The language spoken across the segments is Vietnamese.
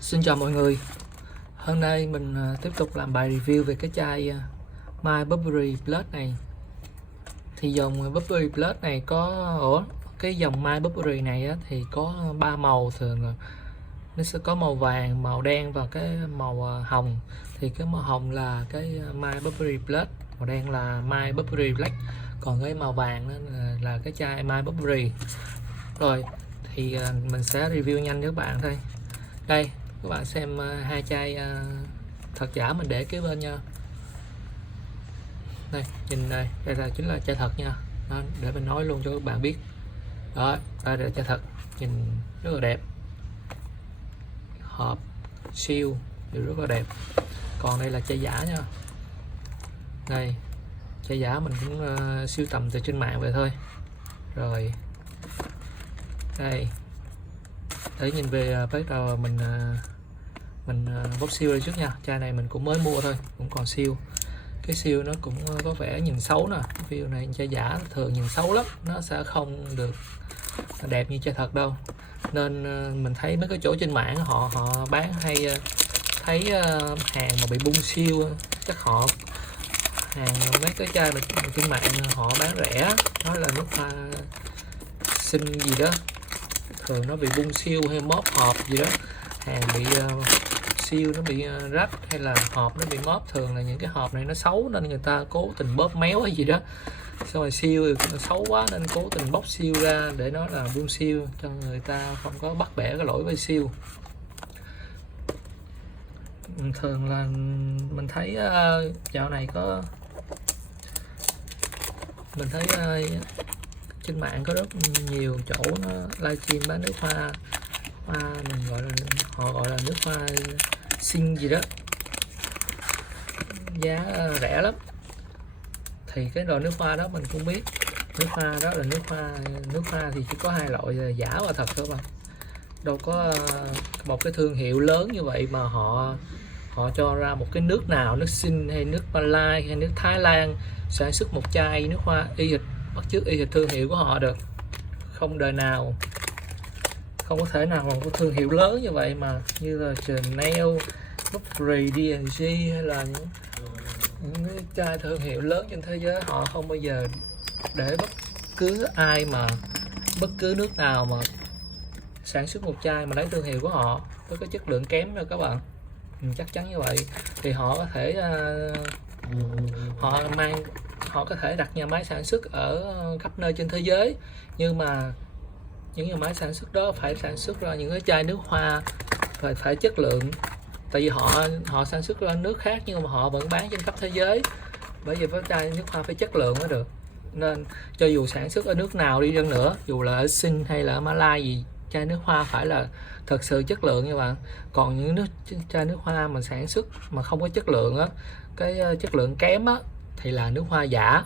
Xin chào mọi người. Hôm nay mình tiếp tục làm bài review về cái chai My Burberry Plus này. Thì dòng Burberry Plus này cái dòng My Burberry này á, thì có 3 màu, thường nó sẽ có màu vàng, màu đen và cái màu hồng. Thì cái màu hồng là cái My Burberry Plus, màu đen là My Burberry Black, còn cái màu vàng là cái chai My Burberry. Rồi thì mình sẽ review nhanh với các bạn thôi. Đây các bạn xem hai chai thật giả mình để kế bên nha. Đây nhìn này, đây là chính là chai thật nha. Đó, để mình nói luôn cho các bạn biết. Đó, đây là chai thật, nhìn rất là đẹp, hộp siêu đều rất là đẹp. Còn đây là chai giả nha. Đây chai giả mình cũng sưu tầm từ trên mạng về thôi. Rồi đây, để nhìn về bắt đầu mình bóc siêu đây trước nha. Chai này mình cũng mới mua thôi, cũng còn siêu. Cái siêu nó cũng có vẻ nhìn xấu nè. Cái siêu này chai giả thường nhìn xấu lắm, nó sẽ không được đẹp như chai thật đâu. Nên mình thấy mấy cái chỗ trên mạng họ bán hay thấy hàng mà bị bung siêu, chắc họ hàng mấy cái chai mà trên mạng họ bán rẻ, nói là nước hoa xinh gì đó, thường nó bị bung siêu hay móp hộp gì đó, hàng bị siêu nó bị rách hay là hộp nó bị móp. Thường là những cái hộp này nó xấu nên người ta cố tình bóp méo hay gì đó, xong rồi siêu xấu quá nên cố tình bóc siêu ra để nó là bung siêu, cho người ta không có bắt bẻ cái lỗi với siêu. Thường là mình thấy dạo này mình thấy trên mạng có rất nhiều chỗ nó livestream bán nước hoa mình gọi là, họ gọi là nước hoa xinh gì đó, giá rẻ lắm. Thì cái loại nước hoa đó mình cũng biết, nước hoa đó là nước hoa thì chỉ có hai loại là giả và thật thôi mà, đâu có một cái thương hiệu lớn như vậy mà họ cho ra một cái nước nào, nước Sinh hay nước Malai hay nước Thái Lan sản xuất một chai nước hoa y hệt, bắt chước y hệt thương hiệu của họ được. Không đời nào, không có thể nào mà có thương hiệu lớn như vậy mà, như là Chanel, Burberry, D&G hay là những cái chai thương hiệu lớn trên thế giới, họ không bao giờ để bất cứ ai mà bất cứ nước nào mà sản xuất một chai mà lấy thương hiệu của họ với cái chất lượng kém cho các bạn. Chắc chắn như vậy. Thì họ có thể họ có thể đặt nhà máy sản xuất ở khắp nơi trên thế giới, nhưng mà những nhà máy sản xuất đó phải sản xuất ra những cái chai nước hoa phải chất lượng. Tại vì họ sản xuất ra nước khác nhưng mà họ vẫn bán trên khắp thế giới, bởi vì cái chai nước hoa phải chất lượng mới được. Nên cho dù sản xuất ở nước nào đi chăng nữa, dù là ở Sinh hay là ở Malai gì, chai nước hoa phải là thật sự chất lượng nha bạn. Còn những chai nước hoa mà sản xuất mà không có chất lượng á, cái chất lượng kém á, thì là nước hoa giả.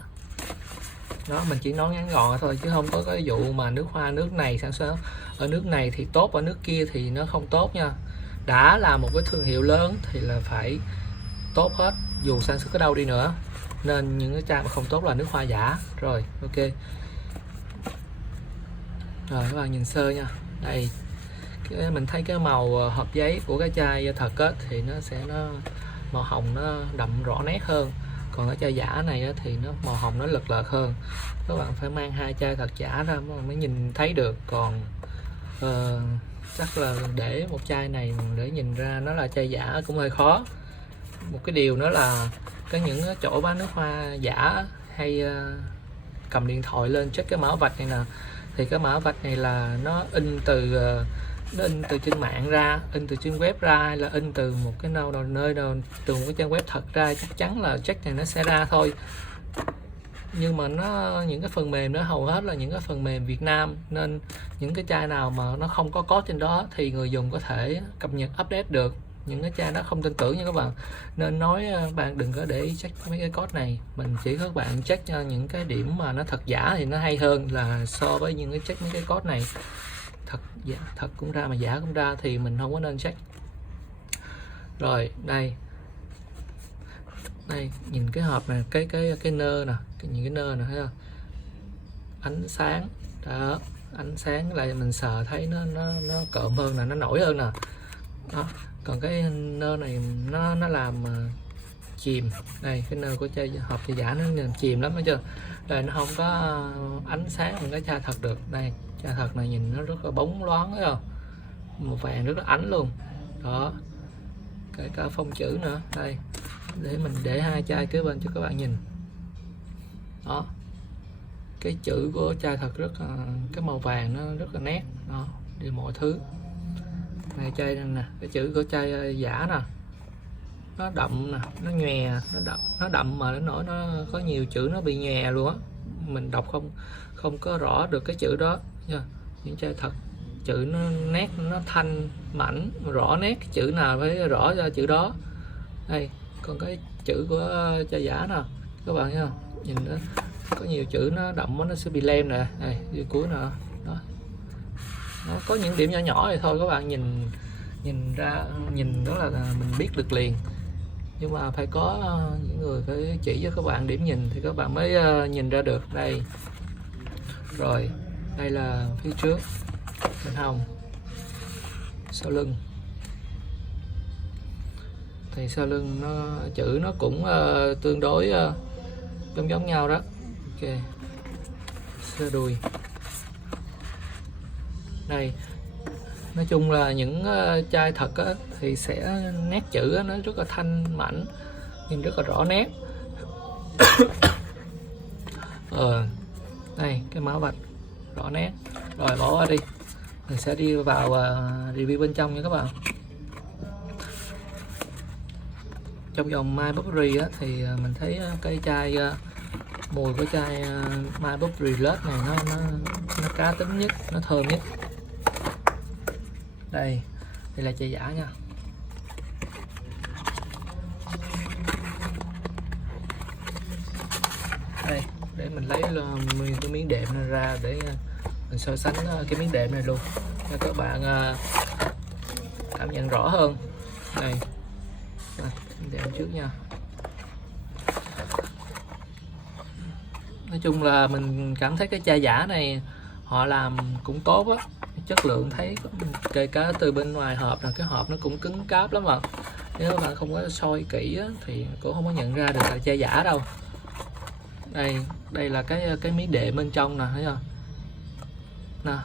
Đó, mình chỉ nói ngắn gọn thôi chứ không có cái vụ mà nước hoa nước này sản xuất ở nước này thì tốt, ở nước kia thì nó không tốt nha. Đã là một cái thương hiệu lớn thì là phải tốt hết, dù sản xuất ở đâu đi nữa. Nên những cái chai mà không tốt là nước hoa giả. Rồi ok, rồi các bạn nhìn sơ nha. Đây mình thấy cái màu hộp giấy của cái chai thật á, thì nó màu hồng nó đậm rõ nét hơn, còn cái chai giả này á, thì nó màu hồng nó lật lợt hơn. Các bạn phải mang hai chai thật giả ra mới nhìn thấy được. Còn chắc là để một chai này để nhìn ra nó là chai giả cũng hơi khó. Một cái điều nữa là những chỗ bán nước hoa giả hay cầm điện thoại lên check cái mã vạch này nè, thì cái mã vạch này là nó in từ trên mạng ra, in từ trên web ra, hay là in từ một cái nơi nào từ một cái trang web thật ra, chắc chắn là check này nó sẽ ra thôi. Nhưng mà những cái phần mềm đó hầu hết là những cái phần mềm Việt Nam, nên những cái chai nào mà nó không có code trên đó thì người dùng có thể cập nhật update được. Những cái chai đó không tin tưởng nha các bạn, nên nói bạn đừng có để check mấy cái code này. Mình chỉ các bạn check những cái điểm mà nó thật giả thì nó hay hơn là so với những cái check mấy cái code này. Thật cũng ra mà giả cũng ra thì mình không có nên check. Rồi đây nhìn cái hộp này, cái nơ nè, những cái nơ nè, thấy không? Ánh sáng đó, ánh sáng lại mình sờ thấy nó cộm hơn nè, nó nổi hơn nè. đó. Còn cái nơ này nó làm chìm. Đây cái nơ của chai hộp chai giả nó làm chìm lắm, thấy chưa? Đây nó không có ánh sáng bằng cái chai thật được. Đây chai thật này nhìn nó rất là bóng loáng, thấy không? Màu vàng rất là ánh luôn đó, kể cả phông chữ nữa. Đây để mình để hai chai kế bên cho các bạn nhìn đó, cái chữ của chai thật rất là, cái màu vàng nó rất là nét đó, đi mọi thứ. Này chai này nè, cái chữ của chai giả nè, nó đậm nè, nó nhòe, nó đậm mà đến nỗi nó có nhiều chữ nó bị nhòe luôn á, mình đọc không có rõ được cái chữ đó nha. Những chai thật chữ nó nét, nó thanh mảnh rõ nét, cái chữ nào phải rõ ra chữ đó. Đây còn cái chữ của chai giả nè các bạn thấy không, nhìn nó có nhiều chữ nó đậm nó sẽ bị lem nè, đây dưới cuối nè đó. Nó có những điểm nhỏ nhỏ thì thôi các bạn nhìn ra, nhìn đó là mình biết được liền, nhưng mà phải có những người phải chỉ cho các bạn điểm nhìn thì các bạn mới nhìn ra được. Đây rồi, đây là phía trước bên hông, sau lưng thì sau lưng nó chữ nó cũng tương đối giống nhau đó. Ok, sơ đùi. Đây nói chung là những chai thật á, thì sẽ nét chữ á, nó rất là thanh mảnh, nhìn rất là rõ nét. Đây cái mã vạch rõ nét. Rồi bỏ qua đi, mình sẽ đi vào review bên trong nha các bạn. Trong dòng My Burberry á, thì mình thấy cái chai mùi của chai My Burberry Lush này nó cá tính nhất, nó thơm nhất. Đây là chai giả nha. Đây để mình lấy cái miếng đệm này ra để mình so sánh cái miếng đệm này luôn cho các bạn cảm nhận rõ hơn. Đây đệm trước nha. Nói chung là mình cảm thấy cái chai giả này họ làm cũng tốt á, chất lượng thấy kể cả từ bên ngoài hộp là cái hộp nó cũng cứng cáp lắm mà, nếu các bạn không có soi kỹ á, thì cũng không có nhận ra được là chai giả đâu. Đây là cái miếng đệm bên trong nè, thấy không nè,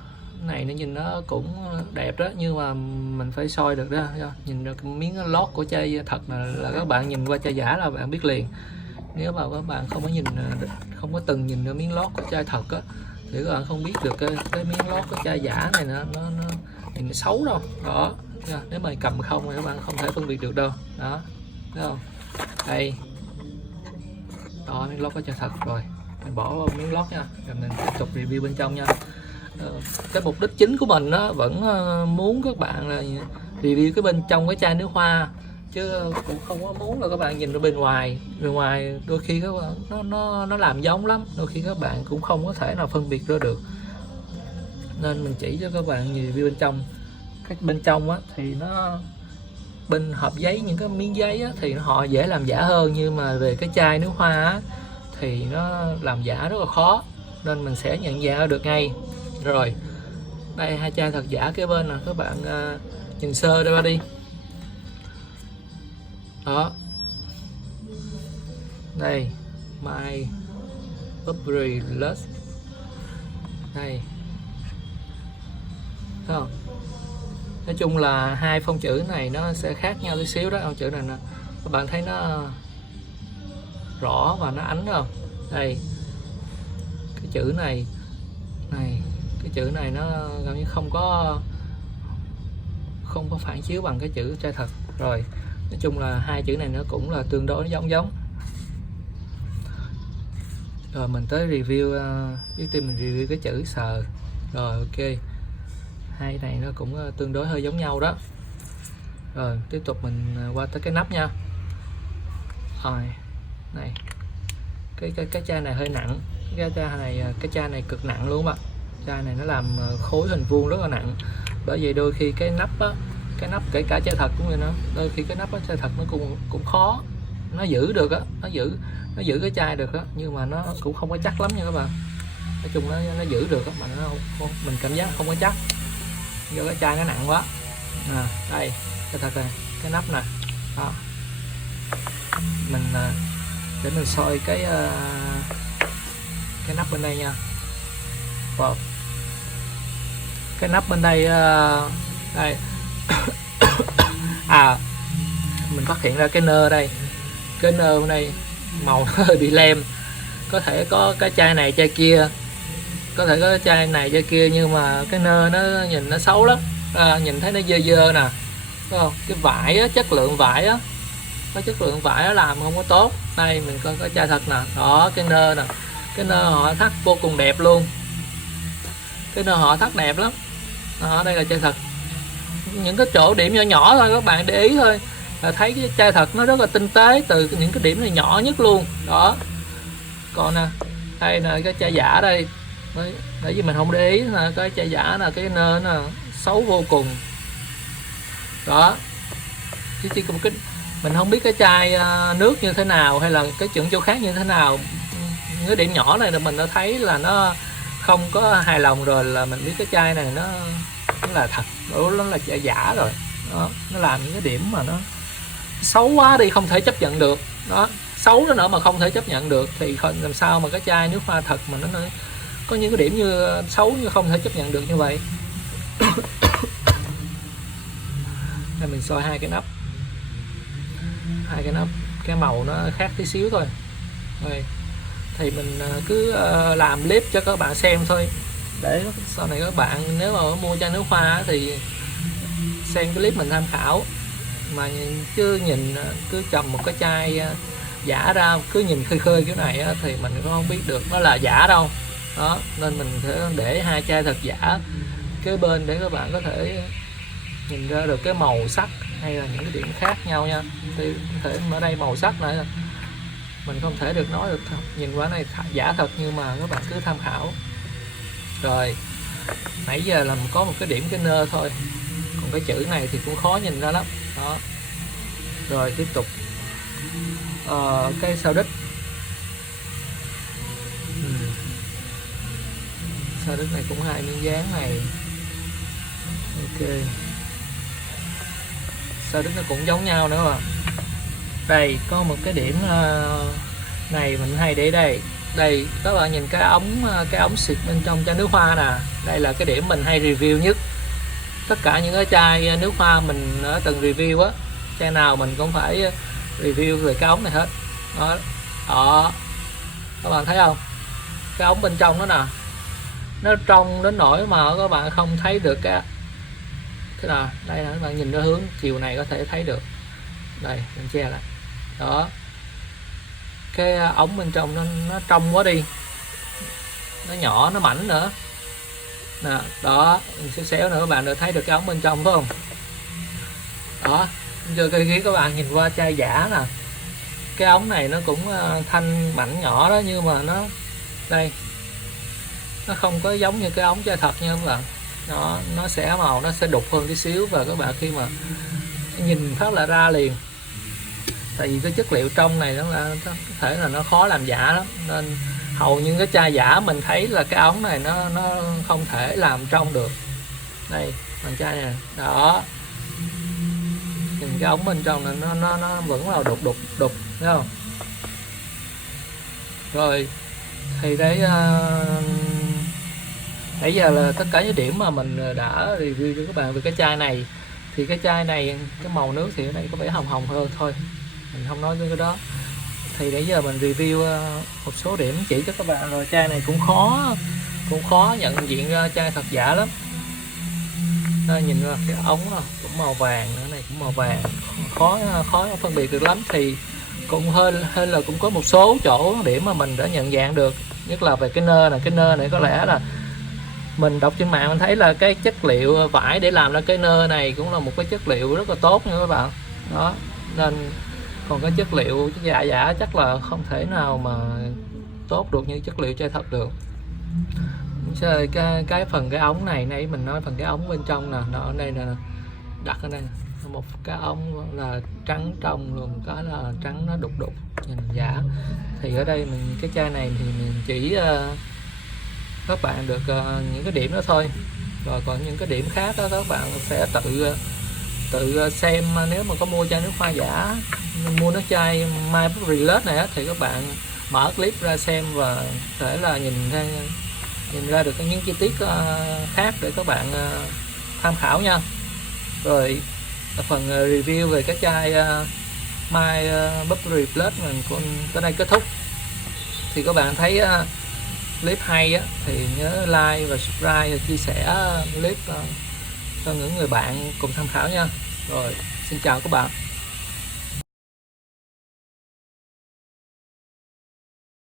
này nó nhìn nó cũng đẹp đó, nhưng mà mình phải soi được đó, thấy không? Nhìn được miếng lót của chai thật là các bạn nhìn qua chai giả là bạn biết liền. Nếu mà các bạn không có từng nhìn được miếng lót của chai thật á, thì các bạn không biết được cái miếng lót của chai giả này nó nhìn xấu đâu đó. Nếu mà cầm không thì các bạn không thể phân biệt được đâu đó, thấy không? Đây đó, miếng lót của chai thật. Rồi mình bỏ miếng lót nha, rồi mình tiếp tục review bên trong nha. Cái mục đích chính của mình nó vẫn muốn các bạn là review cái bên trong cái chai nước hoa, chứ cũng không có muốn là các bạn nhìn ở bên ngoài. Bên ngoài đôi khi các bạn nó làm giống lắm, đôi khi các bạn cũng không có thể nào phân biệt ra được, nên mình chỉ cho các bạn review bên trong. Cái bên trong á thì nó bên hộp giấy, những cái miếng giấy á, thì họ dễ làm giả hơn, nhưng mà về cái chai nước hoa á, thì nó làm giả rất là khó, nên mình sẽ nhận ra được ngay. Rồi đây hai chai thật giả kế bên nè, các bạn nhìn sơ ra đi đó. Đây My Burberry Lush, đây thấy không? Nói chung là hai phông chữ này nó sẽ khác nhau tí xíu đó. Phông chữ này nè, các bạn thấy nó rõ và nó ánh không? Đây cái chữ này cái chữ này nó gần như không có phản chiếu bằng cái chữ chai thật. Rồi nói chung là hai chữ này nó cũng là tương đối giống. Rồi mình tới review, trước tiên mình review cái chữ sờ. Rồi ok, hai này nó cũng tương đối hơi giống nhau đó. Rồi tiếp tục mình qua tới cái nắp nha. Rồi này, cái chai này hơi nặng, cái chai này cực nặng luôn bạn. Chai này nó làm khối hình vuông rất là nặng, bởi vì đôi khi cái nắp á, cái nắp kể cả chai thật cũng vậy, nó đôi khi cái nắp á, chai thật nó cũng khó, nó giữ được á, nó giữ cái chai được á, nhưng mà nó cũng không có chắc lắm nha các bạn. Nói chung nó giữ được á, mà nó không, mình cảm giác không có chắc do cái chai nó nặng quá. Đây chai thật này, cái nắp nè. Đó, mình để mình soi cái nắp bên đây nha. Wow. Cái nắp bên đây đây mình phát hiện ra cái nơ đây, cái nơ bên đây màu nó hơi bị lem, có thể có cái chai này chai kia, có thể có cái chai này chai kia, nhưng mà cái nơ nó nhìn nó xấu lắm, nhìn thấy nó dơ dơ nè, thấy không? Cái vải á, chất lượng vải á, có chất lượng vải nó làm không có tốt. Đây mình coi có chai thật nè, đó cái nơ nè, cái nơ họ thắt vô cùng đẹp luôn, cái nơ họ thắt đẹp lắm. Đó, đây là chai thật. Những cái chỗ điểm nhỏ nhỏ thôi các bạn để ý thôi là thấy cái chai thật nó rất là tinh tế, từ những cái điểm này nhỏ nhất luôn. Đó, còn nè, đây là cái chai giả đây, bởi vì mình không để ý là cái chai giả là cái nơ nó xấu vô cùng. Đó, chứ chỉ một cái mình không biết cái chai nước như thế nào hay là cái chuẩn chỗ khác như thế nào. Những cái điểm nhỏ này là mình đã thấy là nó không có hài lòng rồi, là mình biết cái chai này nó là thật, nó là chai giả rồi. Đó, nó làm những cái điểm mà nó xấu quá đi, không thể chấp nhận được. Đó, xấu nữa mà không thể chấp nhận được thì làm sao mà cái chai nước hoa thật mà nó có những cái điểm như xấu, như không thể chấp nhận được như vậy. Đây mình soi hai cái nắp, cái màu nó khác tí xíu thôi. Rồi thì mình cứ làm clip cho các bạn xem thôi, để sau này các bạn nếu mà mua chai nước hoa thì xem cái clip mình tham khảo, mà chứ nhìn cứ chầm một cái chai giả ra, cứ nhìn khơi khơi kiểu này á, thì mình cũng không biết được nó là giả đâu. Đó, nên mình sẽ để hai chai thật giả kế bên để các bạn có thể nhìn ra được cái màu sắc hay là những cái điểm khác nhau nha. Thì có thể ở đây màu sắc này mình không thể được nói được, nhìn qua này giả thật, nhưng mà các bạn cứ tham khảo. Rồi nãy giờ là có một cái điểm cái nơ thôi, còn cái chữ này thì cũng khó nhìn ra lắm. Đó, rồi tiếp tục cái sao đích. Sao đích này cũng hai miếng dán này. Ok, sao đích nó cũng giống nhau nữa mà. Đây có một cái điểm này mình hay để đây. Đây các bạn nhìn cái ống xịt bên trong chai nước hoa nè, đây là cái điểm mình hay review nhất. Tất cả những cái chai nước hoa mình đã từng review á, chai nào mình cũng phải review về cái ống này hết. Đó, đó, các bạn thấy không, cái ống bên trong đó nè, nó trong đến nỗi mà các bạn không thấy được cái thế nào. Đây là các bạn nhìn ra hướng chiều này có thể thấy được. Đây mình che lại. Đó, cái ống bên trong nó trong quá đi, nó nhỏ, nó mảnh nữa nè. Đó, mình xéo xéo nữa các bạn được thấy được cái ống bên trong phải không? Đó, giờ khi các bạn nhìn qua chai giả nè, cái ống này nó cũng thanh mảnh nhỏ đó, nhưng mà nó đây, nó không có giống như cái ống chai thật nha các bạn. Nó sẽ màu nó sẽ đục hơn tí xíu, và các bạn khi mà nhìn phát là ra liền. Tại vì cái chất liệu trong này nó có thể là nó khó làm giả lắm, nên hầu như cái chai giả mình thấy là cái ống này nó không thể làm trong được. Đây bằng chai này. Đó, nhìn cái ống bên trong này nó vẫn là đục thấy không? Rồi thì đấy, nãy giờ là tất cả những điểm mà mình đã review cho các bạn về cái chai này. Thì cái chai này cái màu nước thì ở đây có vẻ hồng hồng hơn thôi, mình không nói tới cái đó. Thì nãy giờ mình review một số điểm chỉ cho các bạn rồi. Chai này cũng khó nhận diện ra chai thật giả lắm. Đây, nhìn ra cái ống cũng màu vàng, cái này cũng màu vàng, khó phân biệt được lắm. Thì cũng hơi là cũng có một số chỗ điểm mà mình đã nhận dạng được, nhất là về cái nơ này. Cái nơ này có lẽ là mình đọc trên mạng mình thấy là cái chất liệu vải để làm ra cái nơ này cũng là một cái chất liệu rất là tốt nha các bạn. Đó, nên còn cái chất liệu giả chắc là không thể nào mà tốt được như chất liệu chai thật được. Cái phần cái ống này nãy mình nói, phần cái ống bên trong nè, nó ở đây nè, đặt ở đây một cái ống là trắng trong luôn, cái là trắng nó đục nhìn giả. Thì ở đây mình cái chai này thì mình chỉ các bạn được những cái điểm đó thôi, rồi còn những cái điểm khác đó các bạn sẽ tự tự xem. Nếu mà có mua chai nước hoa giả, mua nước chai My Burberry Love này thì các bạn mở clip ra xem và có thể là nhìn ra được những chi tiết khác để các bạn tham khảo nha. Rồi phần review về cái chai My Burberry Plus mình cũng tới đây kết thúc. Thì các bạn thấy clip hay á, thì nhớ like và subscribe và chia sẻ clip cho những người bạn cùng tham khảo nha. Rồi xin chào các bạn.